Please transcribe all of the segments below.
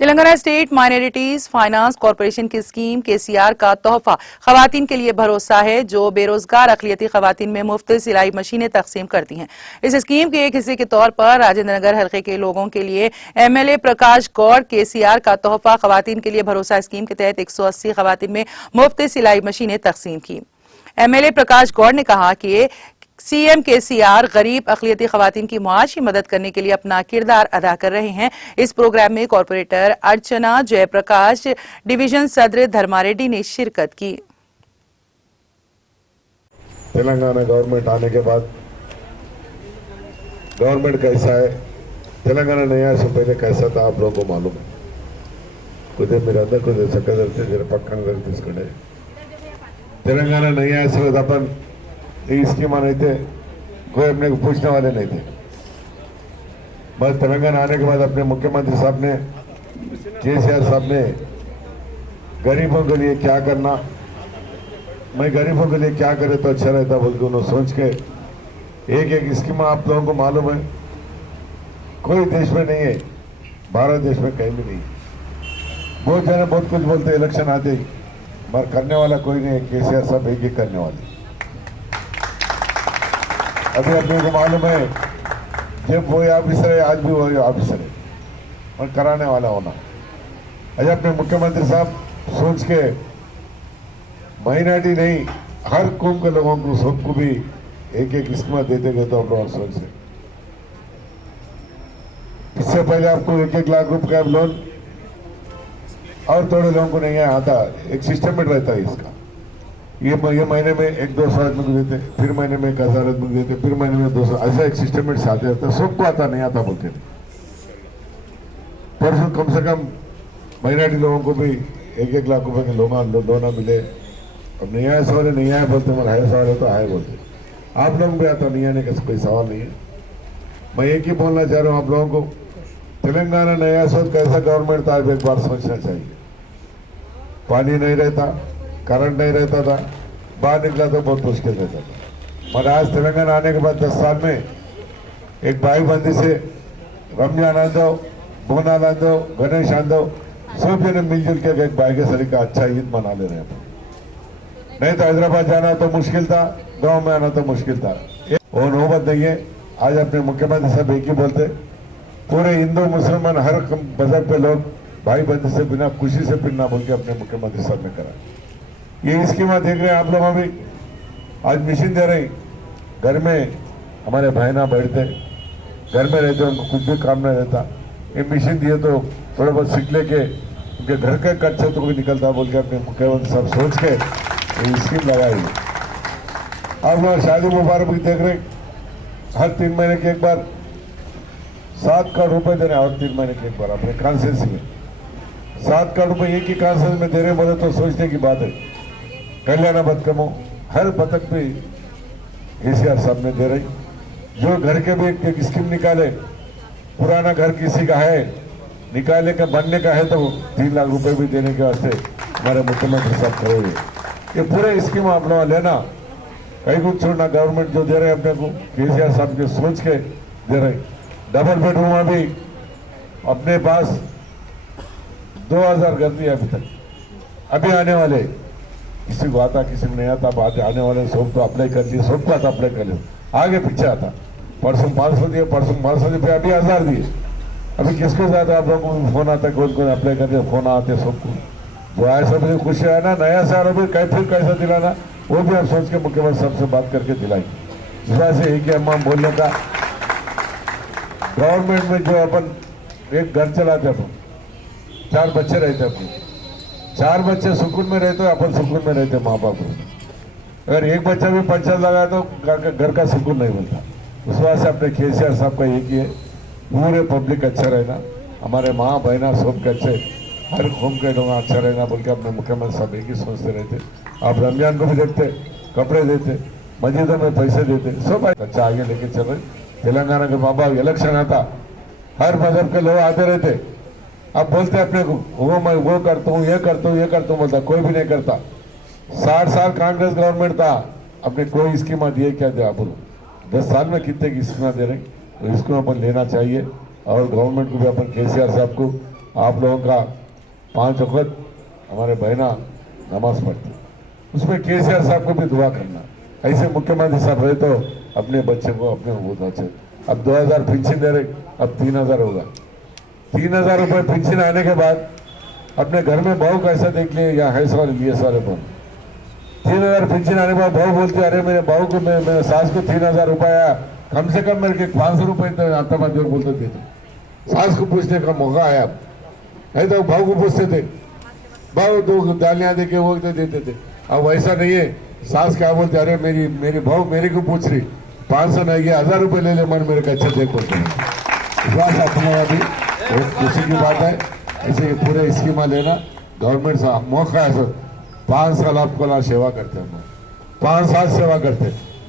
Telangana state minorities finance corporation की scheme KCR का तोहफा खवातीन के लिए भरोसा है, जो बेरोजगार अकलियती खवातीन में मुफ्त सिलाई मशीनें तकसीम करती हैं। इस स्कीम के एक हिस्से के तौर पर राजेंद्र नगर हल्के के लोगों के लिए एमएलए प्रकाश गौड़ केसीआर का तोहफा खवातीन के लिए भरोसा स्कीम के तहत 180 खवातीन में मुफ्त सिलाई मशीनें तकसीम की। एमएलए प्रकाश गौड़ ने कहा कि सीएम केसीआर गरीब अकलियती खवातीन की मुआशी मदद करने के लिए अपना किरदार अदा कर रहे हैं। इस प्रोग्राम में कॉर्पोरेटर अर्चना जयप्रकाश, डिवीजन सदर धर्मारेड्डी ने शिरकत की। तेलंगाना गवर्नमेंट आने के बाद गवर्नमेंट कैसा है, तेलंगाना नहीं आया से पहले कैसा था आप लोगों को मालूम है। कुछ मेरे अंदर कुछ चक्कर जरा पक्का तेलंगाना नहीं आया से अपन स्कीम नहीं थे, कोई अपने को पूछने वाले नहीं थे। बस तेलंगाना आने के बाद अपने मुख्यमंत्री साहब ने, केसीआर साहब ने गरीबों के लिए क्या करना, मैं गरीबों के लिए क्या करे तो अच्छा रहता बोल के उन्होंने सोच के एक एक स्कीम आप लोगों को मालूम है, कोई देश में नहीं है, भारत देश में कहीं भी नहीं। बहुत जने बहुत कुछ बोलते, इलेक्शन आते ही, मगर करने वाला कोई नहीं है। केसीआर साहब एक ही करने वाले। अभी अपने को मालूम है, जब वो ऑफिसर है आज भी वही ऑफिसर है और कराने वाला होना। आज अपने मुख्यमंत्री साहब सोच के माइनॉरिटी नहीं, हर कौम के लोगों को सबको भी एक एक स्कीम देते गए तो अपना सोच से। इससे पहले आपको 1-1 लाख रुपए का लोन और थोड़े लोगों को नहीं आता, एक सिस्टमेट रहता है इसका। ये महीने में 100-200 आदमी को देते, फिर महीने में 1000 आदमी को देते, फिर महीने में 200, ऐसा एक सिस्टमेट से आते रहता। सबको आता नहीं आता बोलते थे। परसों कम से कम माइनॉरिटी लोगों को भी 1-1 लाख रुपए के लोन मिले। अब नहीं आया सवाल नहीं आया बोलते, मगर है सवाल है तो आए बोलते। आप लोग भी आता नहीं आने का कोई सवाल नहीं है। मैं एक ही बोलना चाह रहा हूँ आप लोगों को, तेलंगाना नया सोच कैसा गवर्नमेंट था एक बार सोचना चाहिए। पानी नहीं रहता, करंट नहीं रहता था, बाहर निकला तो बहुत मुश्किल रहता था। मगर आज तेलंगाना आने के बाद 10 साल में एक भाई बंदी से रमजान आंदो, बोनाल आंदो, गणेश आंदो, सब जने मिलजुल के एक भाई के सरी का अच्छा ईद मना ले रहे हैं। नहीं तो हैदराबाद जाना तो मुश्किल था, गांव में आना तो मुश्किल था। वो नौबत नहीं है। आज अपने मुख्यमंत्री साहब एक ही बोलते, पूरे हिंदू मुसलमान हर मजहब के लोग भाई बंदी से बिना खुशी से फिरना बोल के अपने मुख्यमंत्री साहब ने करा। ये स्कीम देख रहे हैं आप लोग, अभी आज मशीन दे रही। घर में हमारे बहना बैठते, घर में रहते, उनको कुछ भी काम नहीं रहता, ये मशीन दिए तो थोड़ा बहुत सीख लेके उनके घर के खर्च से तो भी निकलता बोल के अपने मुख्यमंत्री साहब सोच के ये स्कीम लगाई। आप लोग शादी मुबारक भी देख रहे, हर 3 महीने के एक बार 7 करोड़ रुपए दे रहे, और 3 महीने के एक बार अपने कॉन्सेंस में 7 करोड़ रुपए एक ही कॉन्सेंस में दे रहे बोले तो सोचने की बात है। कल्याण बदकमो हर बतक भी केसीआर साहब ने दे रही। जो घर के भी एक स्कीम निकाले, पुराना घर किसी का है निकाले का बनने का है तो 3 लाख रुपए भी देने के वास्ते हमारे मुख्यमंत्री साहब खड़े हुए। ये पूरे स्कीम आप लोग लेना, कहीं कुछ छोड़ना। गवर्नमेंट जो दे रहे हैं अपने को केसीआर साहब के सोच के दे रहे। डबल बेडरूम अभी अपने पास 2000 घर दिए अभी तक, अभी आने वाले किसी को आता किसी को नहीं आता, बात आने वाले सब तो अप्लाई कर दिए, सबको आता अप्लाई कर लिया, आगे पीछे आता। परसों 500 दिए, परसों 500 दिए, अभी 1000 दिए। अभी किसको ज्यादा आप लोगों को फोन आता, कौन कौन अप्लाई कर दिया, फोन आते सबको। जो आए सब खुशी है ना, नया साल अभी फिर कैसा दिलाना वो भी आप सोच के मुख्यमंत्री साहब से बात करके दिलाई। इस वजह से एक ही हम बोलने का, गवर्नमेंट में जो अपन एक घर चलाते अपन, 4 बच्चे रहते अपने, 4 बच्चे सुकून में रहते, अपन सुकून में रहते माँ बाप। अगर एक बच्चा भी पंचायत लगाए तो घर का सुकून नहीं मिलता। उस वजह से अपने केसीआर साहब का एक ही है, पूरे पब्लिक अच्छा रहना, हमारे माँ बहना सबके अच्छे, हर कौम के लोग अच्छा रहना बोल के अपने मुख्यमंत्री साहब एक ही सोचते रहते। आप रमजान को भी देखते, कपड़े देते, मस्जिदों में पैसे देते, सब अच्छा आगे लेके चल रहे। तेलंगाना के बाबा इलेक्शन आता, हर मजहब के लोग आते रहते। अब बोलते अपने को वो मैं वो करता हूँ, ये करता हूँ, ये करता हूँ, बोलता कोई भी नहीं करता। 60 साल कांग्रेस गवर्नमेंट था, अपने कोई स्कीम दिए क्या दिया बोलो? 10 साल में कितने की स्कीम दे रहे, तो इसको अपन लेना चाहिए। और गवर्नमेंट को भी अपन केसीआर साहब को आप लोगों का 5 वक्त हमारे बहना नमाज पढ़ते, उसमें केसीआर साहब को भी दुआ करना। ऐसे मुख्यमंत्री साहब रहे तो अपने बच्चे को अपने बहुत अच्छे, अब 2000 पेंशन दे रहे, अब 3000 होगा। 3000 रुपये पेंशन आने के बाद अपने घर में बहू कैसा देख लिए, या है सवाल लिए सारे बहू 3000 पेंशन आने के बाद बहू बोलती अरे मेरे बहू को मेरे सास को 3000 रुपये आया, कम से कम मेरे के 500 रुपये तो आता बात बोलते थे। सास को पूछने का मौका आया, नहीं तो बहू को पूछते थे, बहू तो दालियाँ दे के वो देते थे। अब वैसा नहीं है, सास क्या बोलते अरे मेरी बहू मेरे को पूछ रही 500 नहीं है 1000 रुपये ले ले मन मेरे का अच्छा देख बोलते हैं। विश्वास अपना भी बहुत खुशी की बात है। ऐसे पूरे स्कीमा लेना गवर्नमेंट से मौका है सर। 5 साल आपको ला सेवा करते हैं, 5 साल सेवा करते,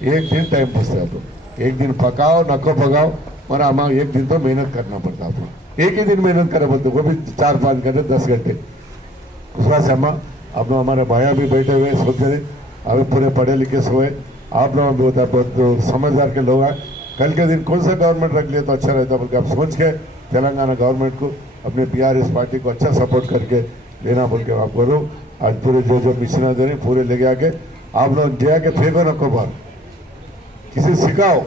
एक दिन टाइम पूछते हैं आप, एक दिन पकाओ नको पकाओ, और हमारा एक दिन तो मेहनत करना पड़ता है। एक ही दिन मेहनत करना पड़ता, वो भी 4-5 घंटे 10 घंटे। विश्वास है आप लोग हमारे भाइया भी बैठे हुए सोच रहे, अभी पूरे पढ़े लिखे सोए, आप लोग भी होता है बहुत समझदार के लोग हैं। कल के दिन कौन सा गवर्नमेंट रख लिया तो अच्छा रहता, बल्कि आप सोच के तेलंगाना गवर्नमेंट को अपने PRS पार्टी को अच्छा सपोर्ट करके लेना बोल के आप करो। आज पूरे जो मिशन दे रहे पूरे लेके आके आप लोग ले आके फेंको नको बार, किसी सिखाओ,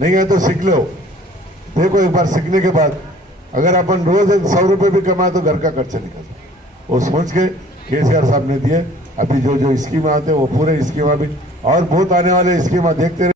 नहीं है तो सीख लो। देखो एक बार सीखने के बाद अगर अपन रोज 100 रुपये भी कमाए तो घर का खर्चा निकलता, वो सोच के केसीआर साहब ने दिए। अभी जो स्कीम आते हैं वो पूरे स्कीमा भी और बहुत आने वाले स्कीमा देखते रहे।